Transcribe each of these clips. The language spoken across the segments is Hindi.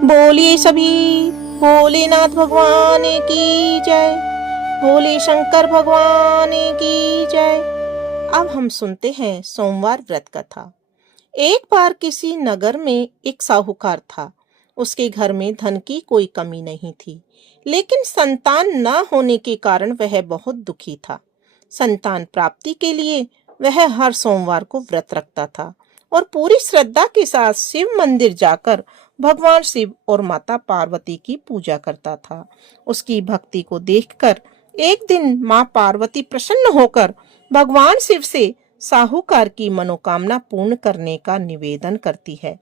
बोलिए सभी भोलेनाथ भगवान की जय। भोले शंकर भगवान की जय। अब हम सुनते हैं सोमवार व्रत कथा। एक बार किसी नगर में एक साहूकार था। उसके घर में धन की कोई कमी नहीं थी, लेकिन संतान न होने के कारण वह बहुत दुखी था। संतान प्राप्ति के लिए वह हर सोमवार को व्रत रखता था और पूरी श्रद्धा के साथ शिव मंदिर जाकर भगवान शिव और माता पार्वती की पूजा करता था। उसकी भक्ति को देखकर एक दिन माँ पार्वती प्रसन्न होकर भगवान शिव से साहूकार की मनोकामना पूर्ण करने का निवेदन करती है।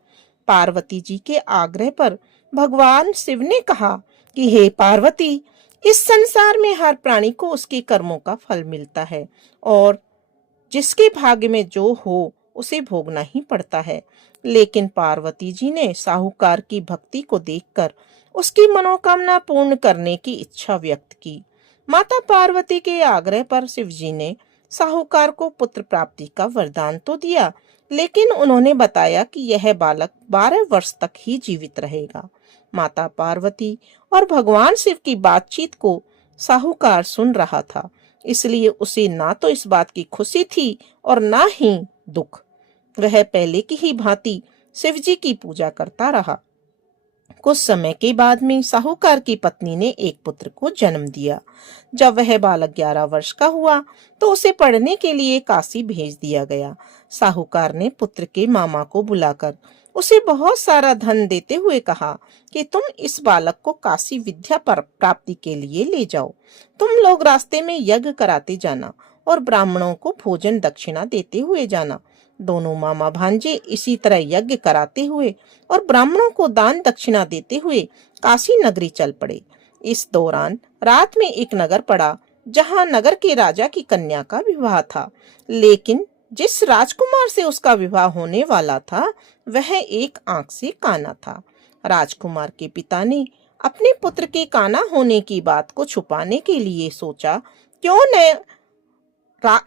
पार्वती जी के आग्रह पर भगवान शिव ने कहा कि हे पार्वती, इस संसार में हर प्राणी को उसके कर्मों का फल मिलता है और जिसके भाग्य में जो हो उसे भोगना ही पड़ता है। लेकिन पार्वती जी ने साहूकार की भक्ति को देखकर उसकी मनोकामना पूर्ण करने की इच्छा व्यक्त की। माता पार्वती के आग्रह पर शिव जी ने साहूकार को पुत्र प्राप्ति का वरदान तो दिया, लेकिन उन्होंने बताया कि यह बालक 12 वर्ष तक ही जीवित रहेगा। माता पार्वती और भगवान शिव की बातचीत को साहूकार सुन रहा था, इसलिए उसे ना तो इस बात की खुशी थी और ना ही दुख। वह पहले की ही भांति शिव जी की पूजा करता रहा। कुछ समय के बाद में साहूकार की पत्नी ने एक पुत्र को जन्म दिया। जब वह बालक 11 वर्ष का हुआ तो उसे पढ़ने के लिए काशी भेज दिया गया। साहूकार ने पुत्र के मामा को बुलाकर उसे बहुत सारा धन देते हुए कहा कि तुम इस बालक को काशी विद्या पर प्राप्ति के लिए ले जाओ। तुम लोग रास्ते में यज्ञ कराते जाना और ब्राह्मणों को भोजन दक्षिणा देते हुए जाना। दोनों मामा भांजे इसी तरह यज्ञ कराते हुए और ब्राह्मणों को दान दक्षिणा देते हुए काशी नगरी चल पड़े। इस दौरान रात में एक नगर पड़ा जहां नगर के राजा की कन्या का विवाह था, लेकिन जिस राजकुमार से उसका विवाह होने वाला था वह एक आंख से काना था। राजकुमार के पिता ने अपने पुत्र के काना होने की बात को छुपाने के लिए सोचा, क्यों न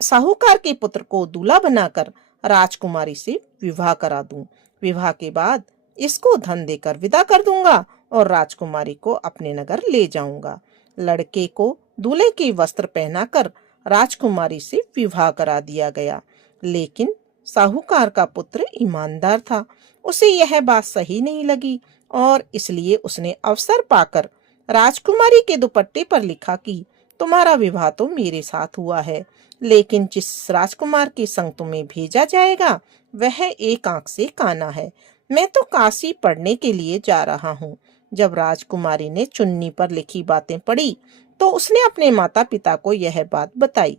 साहूकार के पुत्र को दूल्हा बनाकर राजकुमारी से विवाह करा दूं। विवाह के बाद इसको धन देकर विदा कर दूंगा और राजकुमारी को अपने नगर ले जाऊंगा। लड़के को दूल्हे के वस्त्र पहनाकर राजकुमारी से विवाह करा दिया गया, लेकिन साहूकार का पुत्र ईमानदार था। उसे यह बात सही नहीं लगी और इसलिए उसने अवसर पाकर राजकुमारी के दुपट्टे पर लिखा कि तुम्हारा विवाह तो मेरे साथ हुआ है, लेकिन जिस राजकुमार के संग तुम्हें भेजा जाएगा वह एक आंख से काना है। मैं तो काशी पढ़ने के लिए जा रहा हूँ। जब राजकुमारी ने चुन्नी पर लिखी बातें पढ़ी तो उसने अपने माता पिता को यह बात बताई।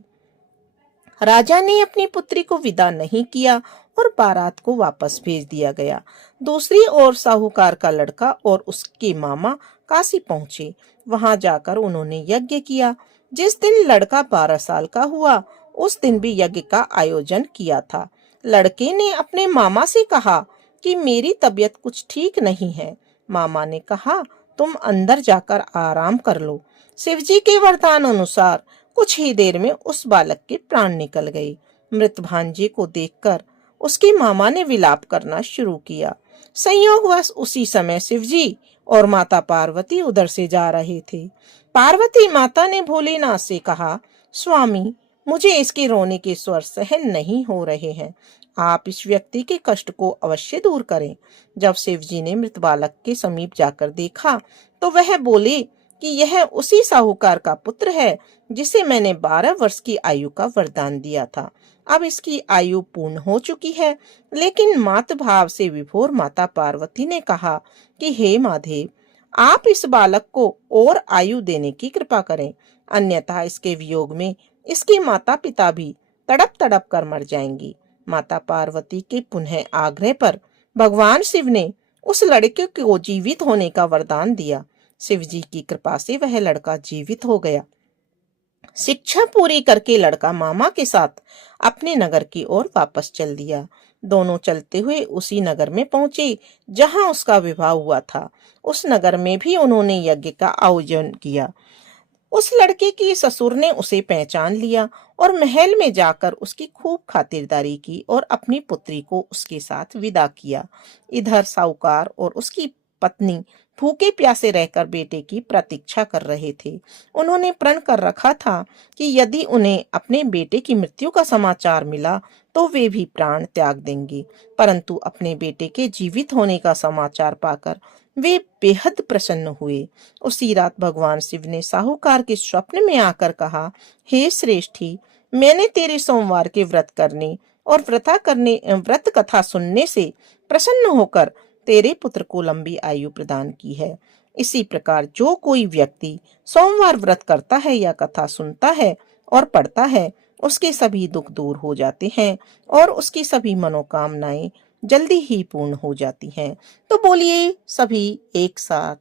राजा ने अपनी पुत्री को विदा नहीं किया और बारात को वापस भेज दिया गया। दूसरी ओर साहूकार का लड़का और उसके मामा काशी पहुंचे। वहां जाकर उन्होंने यज्ञ किया। जिस दिन लड़का 12 साल का हुआ उस दिन भी यज्ञ का आयोजन किया था। लड़के ने अपने मामा से कहा कि मेरी तबीयत कुछ ठीक नहीं है। मामा ने कहा, तुम अंदर जाकर आराम कर लो। शिवजी के वरदान अनुसार कुछ ही देर में उस बालक के प्राण निकल गए। मृत भांजे को देखकर उसके मामा ने विलाप करना शुरू किया। संयोगवश उसी समय शिवजी और माता पार्वती उधर से जा रहे थे। पार्वती माता ने भोलेनाथ से कहा, स्वामी, मुझे इसके रोने के स्वर सहन नहीं हो रहे हैं। आप इस व्यक्ति के कष्ट को अवश्य दूर करें। जब शिवजी ने मृत बालक के समीप जाकर देखा तो वह बोले कि यह उसी साहूकार का पुत्र है जिसे मैंने 12 वर्ष की आयु का वरदान दिया था। अब इसकी आयु पूर्ण हो चुकी है। लेकिन मातृभाव से विभोर माता पार्वती ने कहा कि हे महादेव, आप इस बालक को और आयु देने की कृपा करें, अन्यथा इसके वियोग में इसके माता पिता भी तड़प तड़प कर मर जाएंगी। माता पार्वती के पुनः आग्रह पर भगवान शिव ने उस लड़के को जीवित होने का वरदान दिया। शिव जी की कृपा से वह लड़का जीवित हो गया। शिक्षा पूरी करके लड़का मामा के साथ अपने नगर की ओर वापस चल दिया। दोनों चलते हुए उसी नगर में पहुंचे जहां उसका विवाह हुआ था। उस नगर में भी उन्होंने यज्ञ का आयोजन किया। उस लड़के की ससुर ने उसे पहचान लिया और महल में जाकर उसकी खूब खातिरदारी की और अपनी पुत्री को उसके साथ विदा किया। इधर साहूकार और उसकी पत्नी भूखे प्यासे रहकर बेटे की प्रतीक्षा कर रहे थे। उन्होंने प्रण कर रखा था कि यदि उन्हें अपने बेटे की मृत्यु का समाचार मिला तो वे भी प्राण त्याग देंगे, परंतु अपने बेटे के जीवित होने का समाचार पाकर वे बेहद प्रसन्न हुए। उसी रात भगवान शिव ने साहूकार के स्वप्न में आकर कहा, हे श्रेष्ठी, मैंने तेरे सोमवार के व्रत करने और व्रत कथा सुनने से प्रसन्न होकर तेरे पुत्र को लंबी आयु प्रदान की है। इसी प्रकार जो कोई व्यक्ति सोमवार व्रत करता है या कथा सुनता है और पढ़ता है, उसके सभी दुख दूर हो जाते हैं और उसकी सभी मनोकामनाएं जल्दी ही पूर्ण हो जाती हैं। तो बोलिए सभी एक साथ,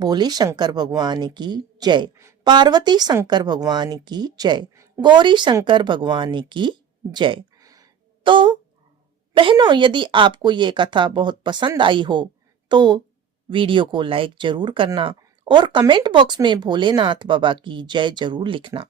बोले शंकर भगवान की जय, पार्वती शंकर भगवान की जय, गौरी शंकर भगवान की जय। तो बहनों, यदि आपको ये कथा बहुत पसंद आई हो तो वीडियो को लाइक जरूर करना और कमेंट बॉक्स में भोलेनाथ बाबा की जय जरूर लिखना।